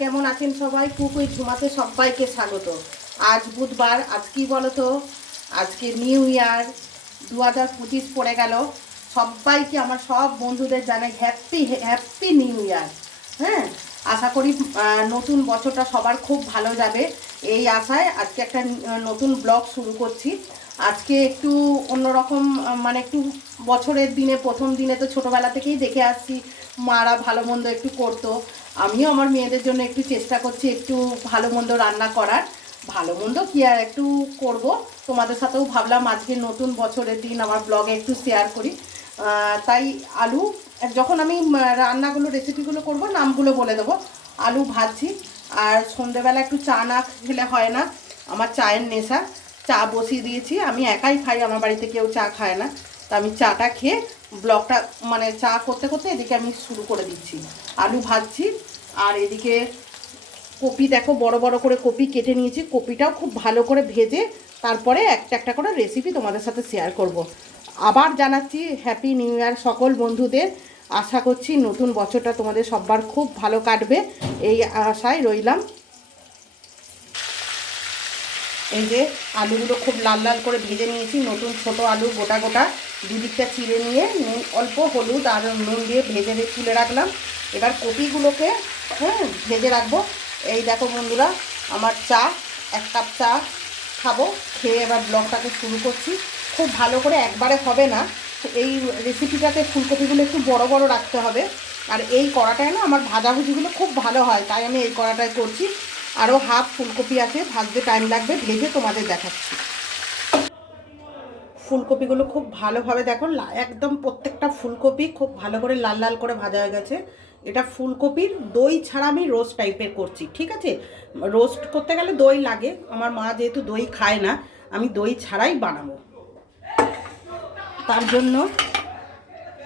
কেমন আছেন সবাই? কুকুই ঝুমাতে সবাইকে স্বাগত। আজ বুধবার, আজ কি বলো তো, আজকে নিউ ইয়ার 2025 পড়ে গেল। সবাইকে আমার সব বন্ধুদের জানাই হ্যাপি হ্যাপি নিউ ইয়ার। হ্যাঁ, আশা করি নতুন বছরটা সবার খুব ভালো যাবে, এই আশায় আজকে একটা নতুন ব্লগ শুরু করছি। আজকে একটু অন্যরকম, মানে একটু বছরের দিনে প্রথম দিনে তো ছোটোবেলা থেকেই দেখে আসছি মারা ভালো মন্দ একটু করতো। আমিও আমার মেয়েদের জন্য একটু চেষ্টা করছি একটু ভালো মন্দ রান্না করার। ভালো মন্দ কি আর একটু করব, তোমাদের সাথেও ভাবলাম আজকে নতুন বছরের দিন আমার ব্লগে একটু শেয়ার করি। তাই আলু, যখন আমি রান্নাগুলো রেসিপিগুলো করব নামগুলো বলে দেবো। আলু ভাজছি, আর সন্ধেবেলা একটু চা না খেলে হয় না, আমার চায়ের নেশা। চা বসিয়ে দিয়েছি, আমি একাই খাই, আমার বাড়িতে কেউ চা খায় না। তা আমি চাটা খেয়ে ব্লগটা, মানে চা করতে করতে এদিকে আমি শুরু করে দিচ্ছি। আলু ভাজছি, আর এদিকে কপি দেখো বড় বড় করে কপি কেটে নিয়েছি। কপিটাও খুব ভালো করে ভেজে তারপরে একটা একটা করে রেসিপি তোমাদের সাথে শেয়ার করব। আবার জানাচ্ছি হ্যাপি নিউ ইয়ার সকল বন্ধুদের। আশা করছি নতুন বছরটা তোমাদের সবার খুব ভালো কাটবে, এই আশায় রইলাম। এই যে আলুগুলো খুব লাল লাল করে ভেজে নিয়েছি, নতুন ছোট আলু গোটা গোটা, দুদিকটা চিড়ে নিয়ে নুন, অল্প হলুদ আর নুন দিয়ে ভেজে তুলে রাখলাম। এবার কপিগুলোকে ভেজে রাখবো। এই দেখো বন্ধুরা, আমার চা, 1 কাপ চা খাবো, খেয়ে এবার ব্লগটাকে শুরু করছি। খুব ভালো করে একবারে হবে না, এই রেসিপিটাতে ফুলকপিগুলো একটু বড় বড় রাখতে হবে। আর এই কড়াটায় না আমার ভাজাভুজিগুলো খুব ভালো হয়, তাই আমি এই কড়াটায় করছি। আরও হাফ ফুলকপি আছে, ভাজতে টাইম লাগবে, ভেজে তোমাদের দেখাচ্ছি। ফুলকপিগুলো খুব ভালোভাবে দেখো, একদম প্রত্যেকটা ফুলকপি খুব ভালো করে লাল লাল করে ভাজা হয়ে গেছে। এটা ফুলকপির দই ছাড়া আমি রোস্ট টাইপের করছি, ঠিক আছে? রোস্ট করতে গেলে দই লাগে, আমার মা যেহেতু দই খায় না, আমি দই ছাড়াই বানাবো। তার জন্য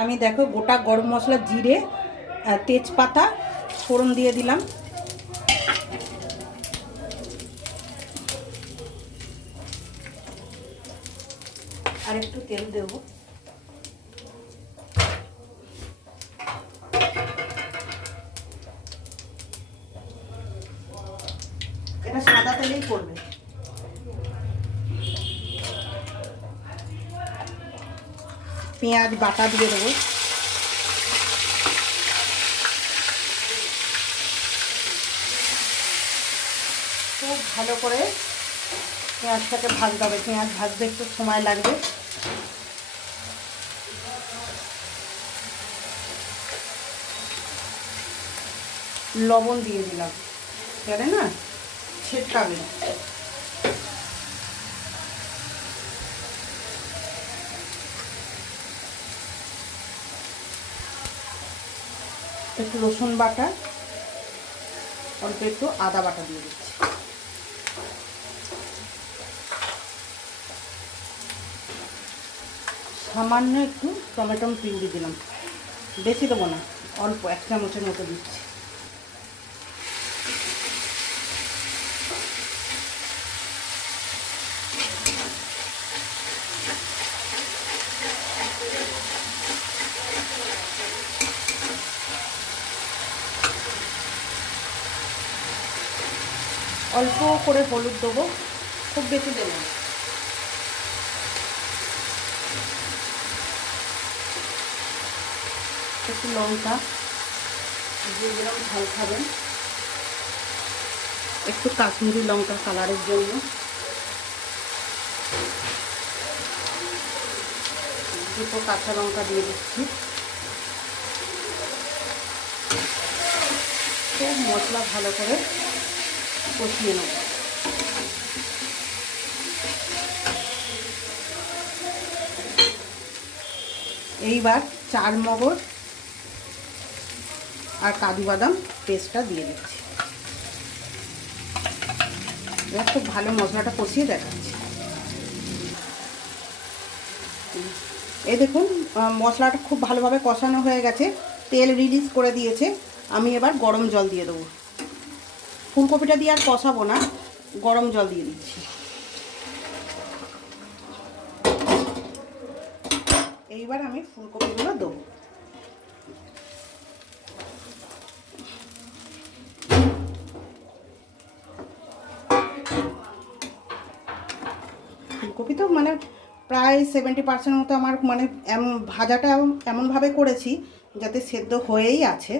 আমি দেখো গোটা গরম মশলা, জিরে, তেজপাতা ফোড়ন দিয়ে দিলাম। আর একটু তেল দেবো। এটা সাদা তেলেই করবে। পেঁয়াজ বাটা দিয়ে দেবো। খুব ভালো করে পেঁয়াজটাকে ভাজতে হবে, পেঁয়াজ ভাজতে একটু সময় লাগবে। লবণ দিয়ে দিলাম, জানে না ছিটকাবে। একটু রসুন বাটা, অল্প একটু আদা বাটা দিয়ে দিচ্ছি। সামান্য একটু টমেটো পিউরি দিলাম, বেশি দেবো না, অল্প 1 চামচের মতো দিচ্ছি। অল্প করে হলুদ দেবো, খুব বেশি দেবো না। একটু লঙ্কা দিয়ে দিলাম, ঝাল খাবেন, একটু কাশ্মীরি লঙ্কা কালারের জন্য। দুটো কাঁচা লঙ্কা দিয়ে দিচ্ছি। খুব মশলা ভালো করে কষিয়ে নেব। এইবার চারমগজ আর কাজু বাদাম পেস্টটা দিয়ে দিচ্ছি। এবার খুব ভালো মশলাটা কষিয়ে দেখাচ্ছি। এই দেখুন মশলাটা খুব ভালোভাবে কষানো হয়ে গেছে, তেল রিলিজ করে দিয়েছে। আমি এবার গরম জল দিয়ে দেবো। ফুলকপিটা দিয়ে আর কষাবো না, গরম জল দিয়ে দিচ্ছি। এইবার আমি ফুলকপিগুলো দেবো। ফুলকপি তো মানে প্রায় 70% মতো আমার মানে ভাজাটা এমনভাবে করেছি যাতে সেদ্ধ হয়েই আছে।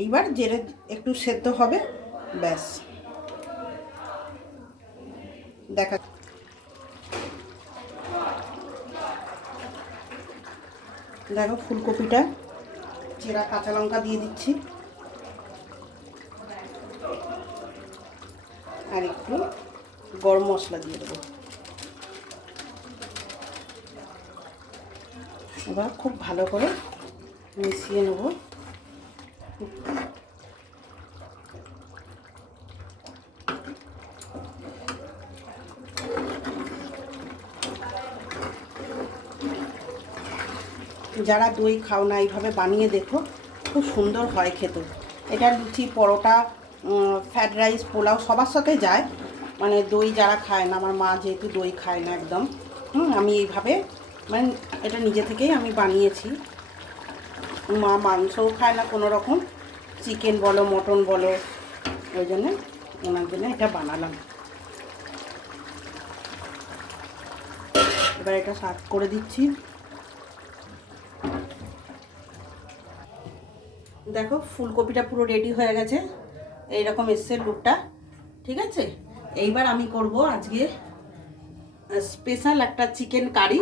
এইবার যেটা একটু সেদ্ধ হবে ব্যাস। দেখা দেখো ফুলকপিটা চেরা কাঁচা লঙ্কা দিয়ে দিচ্ছি আর একটু গরম মশলা দিয়ে দেবো। এবার খুব ভালো করে মিশিয়ে নেব। যারা দই খাও না এইভাবে বানিয়ে দেখো, খুব সুন্দর হয় খেতে। এটা লুচি, পরোটা, ফ্রায়েড রাইস, পোলাও সবার সাথে যায়। মানে দই যারা খায় না, আমার মা যেহেতু দই খায় না একদম, আমি এইভাবে মানে এটা নিজে থেকেই আমি বানিয়েছি। মা মাংসও খায় না কোনো রকম, চিকেন বলো মটন বলো, ওই জন্য ওনার জন্য এটা বানালাম। এবার এটা সার্ভ করে দিচ্ছি। দেখো ফুলকপিটা পুরো রেডি হয়ে গেছে, এইরকম এসছে লুকটা, ঠিক আছে। এইবার আমি করব আজকে স্পেশাল একটা চিকেন কারি।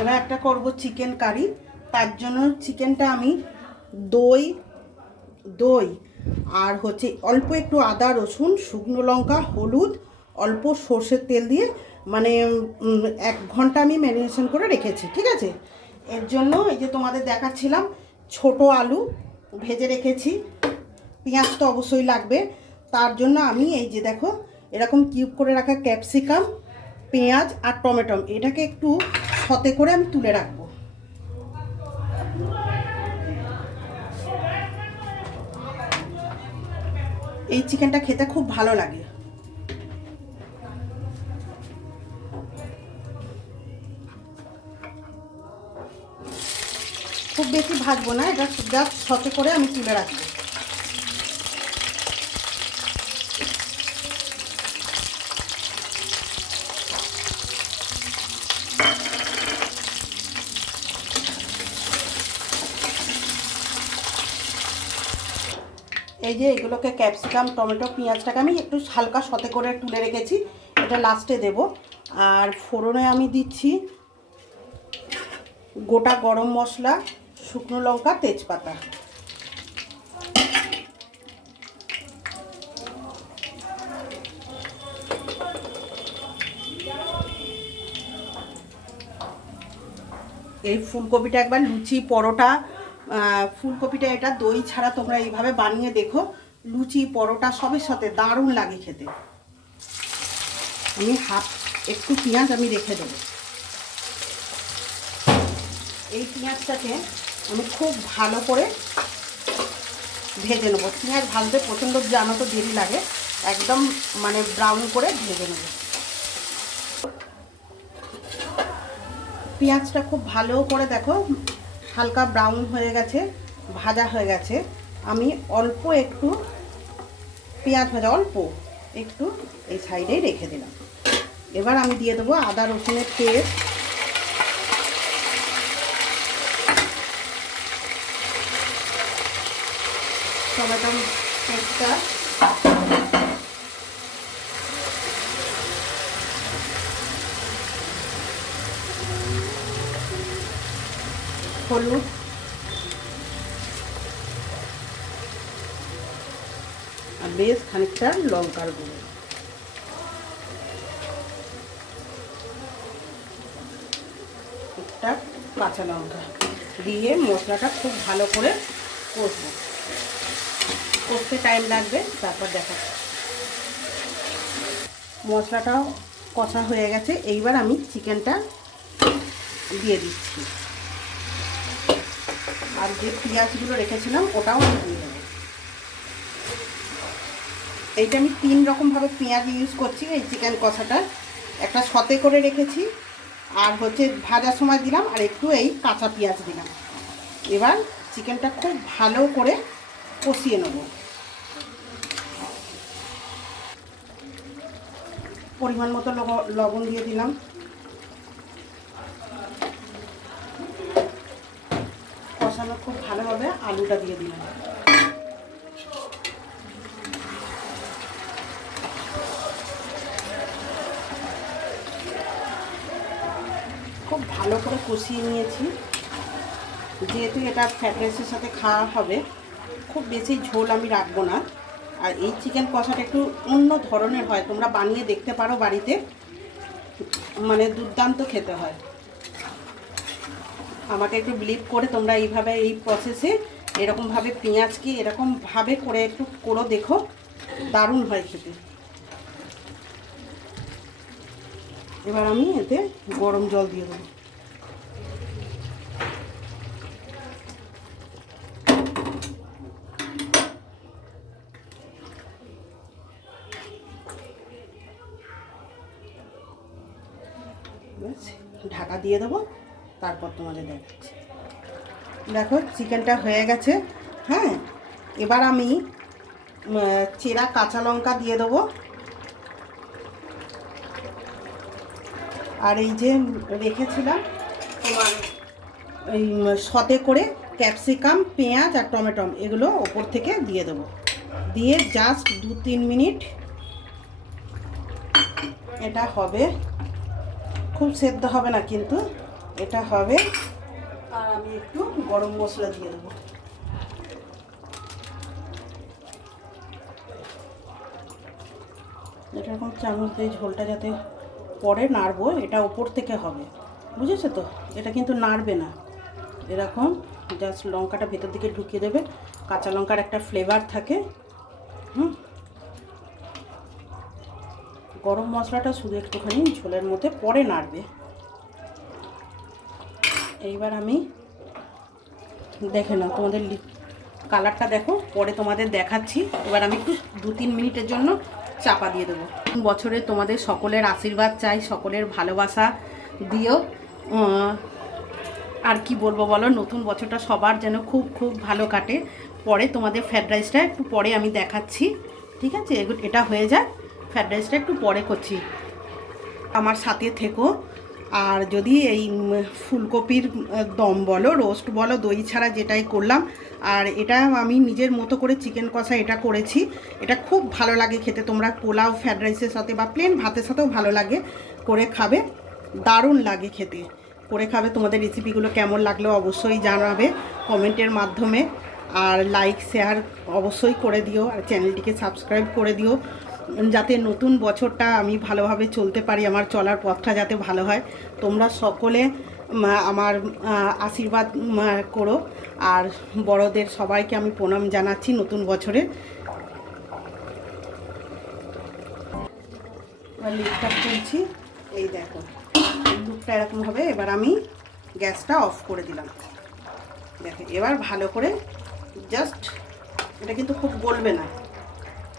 এবার একটা করব চিকেন কারি। তার জন্য চিকেনটা আমি দই আর হচ্ছে অল্প একটু আদা, রসুন, শুকনো লঙ্কা, হলুদ, অল্প সর্ষের তেল দিয়ে মানে 1 ঘন্টা আমি ম্যারিনেশন করে রেখেছি, ঠিক আছে। এর জন্য এই যে তোমাদের দেখাচ্ছিলাম ছোট আলু ভেজে রেখেছি, পেঁয়াজ তো অবশ্যই লাগবে। তার জন্য আমি এই যে দেখো এরকম কিউব করে রাখা ক্যাপসিকাম, পেঁয়াজ আর টমেটো, এটাকে একটু সতে করে আমি তুলে রাখবো। এই চিকেনটা খেতে খুব ভালো লাগে। খুব বেশি ভাজবো না, এটা জাস্ট সতে করে আমি তুলে রাখবো। এই যে এগুলোকে ক্যাপসিকাম, টমেটো, পেঁয়াজটাকে আমি একটু হালকা সতে করে তুলে রেখেছি, এটা লাস্টে দেব। আর ফোড়নে আমি দিচ্ছি গোটা গরম মশলা, শুকনো লঙ্কা, তেজপাতা। এই ফুলকপিটা একবার লুচি, পরোটা, ফুলকপিটা এটা দই ছাড়া তোমরা এইভাবে বানিয়ে দেখো, লুচি, পরোটা সবের সাথে দারুণ লাগে খেতে। আমি একটু পেঁয়াজ আমি রেখে দেবো। এই পেঁয়াজটাকে আমি খুব ভালো করে ভেজে নেবো। পেঁয়াজ ভাজতে প্রচণ্ড জানো তো দেরি লাগে, একদম মানে ব্রাউন করে ভেজে নেবো। পেঁয়াজটা খুব ভালো করে দেখো হালকা ব্রাউন হয়ে গেছে, ভাজা হয়ে গেছে। আমি অল্প একটু পেঁয়াজ ভাজা অল্প একটু এই সাইডেই রেখে দিলাম। এবার আমি দিয়ে দেবো আদা রসুনের পেস্ট, টমেটো পেস্টটা, হলুদ, আর বেশ খানিকটা লঙ্কার গুঁড়ো। একটা কাঁচা লঙ্কা দিয়ে মশলাটা খুব ভালো করে কষবো। কষতে টাইম লাগবে, তারপর দেখা। মশলাটাও কষা হয়ে গেছে, এইবার আমি চিকেনটা দিয়ে দিচ্ছি। আর যে পেঁয়াজগুলো রেখেছিলাম ওটাও আমি দিয়ে দেবো। এইটা আমি 3 রকমভাবে পেঁয়াজ ইউজ করছি এই চিকেন কষাটা। একটা সতে করে রেখেছি, আর হচ্ছে ভাজার সময় দিলাম, আর একটু এই কাঁচা পেঁয়াজ দিলাম। এবার চিকেনটা খুব ভালো করে কষিয়ে নেব। পরিমাণ মতো লবণ দিয়ে দিলাম। কষানো খুব ভালোভাবে আলুটা দিয়ে দিলাম। খুব ভালো করে কষিয়ে নিয়েছি। যেহেতু এটা ফ্রাইড রাইসের সাথে খাওয়া হবে, খুব বেশি ঝোল আমি রাখবো না। আর এই চিকেন কষাটা একটু অন্য ধরনের হয়, তোমরা বানিয়ে দেখতে পারো বাড়িতে, মানে দুর্দান্ত খেতে হয়। আমাকে একটু বিলিভ করে তোমরা এইভাবে এই প্রসেসে এরকমভাবে পেঁয়াজকে এরকমভাবে করে একটু করো, দেখো দারুণ হয় খেতে। এবার আমি এতে গরম জল দিয়ে দেবো। ঢাকা দিয়ে দেবো, তারপর তোমাদের দেখাচ্ছি। দেখো চিকেনটা হয়ে গেছে। হ্যাঁ, এবার আমি চেরা কাঁচা লঙ্কা দিয়ে দেবো। আর এই যে রেখেছিলাম তোমার এই সতে করে ক্যাপসিকাম, পেঁয়াজ আর টমেটো, এগুলো ওপর থেকে দিয়ে দেবো। দিয়ে জাস্ট 2-3 মিনিট এটা হবে। খুব সেদ্ধ হবে না কিন্তু, এটা হবে। আর আমি একটু গরম মশলা দিয়ে দেবো। এটা এরকম চামচ দিয়ে ঝোলটা যাতে পরে নাড়বো, এটা ওপর থেকে হবে, বুঝেছো তো? এটা কিন্তু নাড়বে না, এরকম জাস্ট লঙ্কাটা ভেতর দিকে ঢুকিয়ে দেবে। কাঁচা লঙ্কার একটা ফ্লেভার থাকে। গরম মশলাটা শুধু একটুখানি ঝোলের মধ্যে পরে নাড়বে। এইবার আমি দেখে নাও, তোমাদের কালারটা দেখো, পরে তোমাদের দেখাচ্ছি। এবার আমি একটু 2-3 মিনিটের জন্য চাপা দিয়ে দেবো। বছরে তোমাদের সকলের আশীর্বাদ চাই, সকলের ভালোবাসা দিও। আর কি বলবো বলো, নতুন বছরটা সবার যেন খুব খুব ভালো কাটে। পরে তোমাদের ফ্রাইড রাইসটা একটু পরে আমি দেখাচ্ছি, ঠিক আছে? এটা হয়ে যায়, ফ্রাইড রাইসটা একটু পরে করছি। আমার সাথে থেকো। আর যদি এই ফুলকপির দম বলো, রোস্ট বলো, দই ছাড়া যেটাই করলাম, আর এটা আমি নিজের মতো করে চিকেন কষা এটা করেছি। এটা খুব ভালো লাগে খেতে। তোমরা পোলাও, ফ্রাইড রাইসের সাথে বা প্লেন ভাতের সাথেও ভালো লাগে, করে খাবে, দারুণ লাগে খেতে। করে খাবে। তোমাদের রেসিপিগুলো কেমন লাগলো অবশ্যই জানাবে কমেন্টের মাধ্যমে। আর লাইক শেয়ার অবশ্যই করে দিও, আর চ্যানেলটিকে সাবস্ক্রাইব করে দিও, যাতে নতুন বছরটা আমি ভালোভাবে চলতে পারি, আমার চলার পথটা যাতে ভালো হয়। তোমরা সকলে আমার আশীর্বাদ করো। আর বড়দের সবাইকে আমি প্রণাম জানাচ্ছি নতুন বছরে। লিডটা খুলছি, এই দেখো লুকটা এরকম হবে। এবার আমি গ্যাসটা অফ করে দিলাম। দেখো এবার ভালো করে জাস্ট, এটা কিন্তু খুব গলবে না,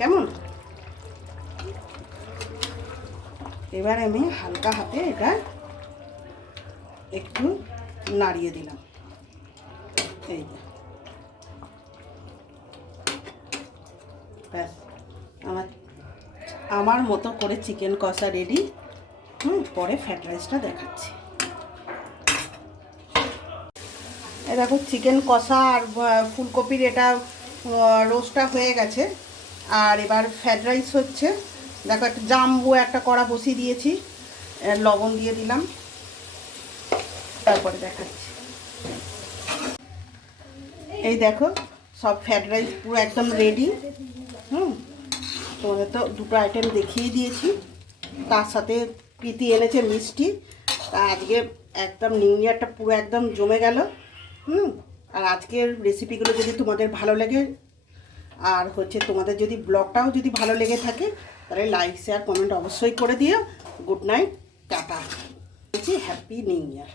কেমন? এবার আমি হালকা হাতে এটা একটু নাড়িয়ে দিলাম। এই ব্যাস, আমার মতো করে চিকেন কষা রেডি। পরে ফ্রাইড রাইসটা দেখাচ্ছি। এই দেখো চিকেন কষা আর ফুলকপির এটা রোস্টটা হয়ে গেছে। আর এবার ফ্রাইড রাইস হচ্ছে। দেখো একটা জাম্বো একটা কড়া বসিয়ে দিয়েছি, লবণ দিয়ে দিলাম, তারপরে দেখাচ্ছি। এই দেখো সব ফ্রাইড রাইস পুরো একদম রেডি। তোমাদের তো দুটো আইটেম দেখিয়ে দিয়েছি, তার সাথে প্রীতি এনেছে মিষ্টি। তা আজকে একদম নিউ ইয়ারটা পুরো একদম জমে গেল। আর আজকের রেসিপিগুলো যদি তোমাদের ভালো লাগে, আর হচ্ছে তোমাদের যদি ব্লগটাও যদি ভালো লেগে থাকে, তাহলে লাইক শেয়ার কমেন্ট অবশ্যই করে দিও। Good night, tata, happy new year.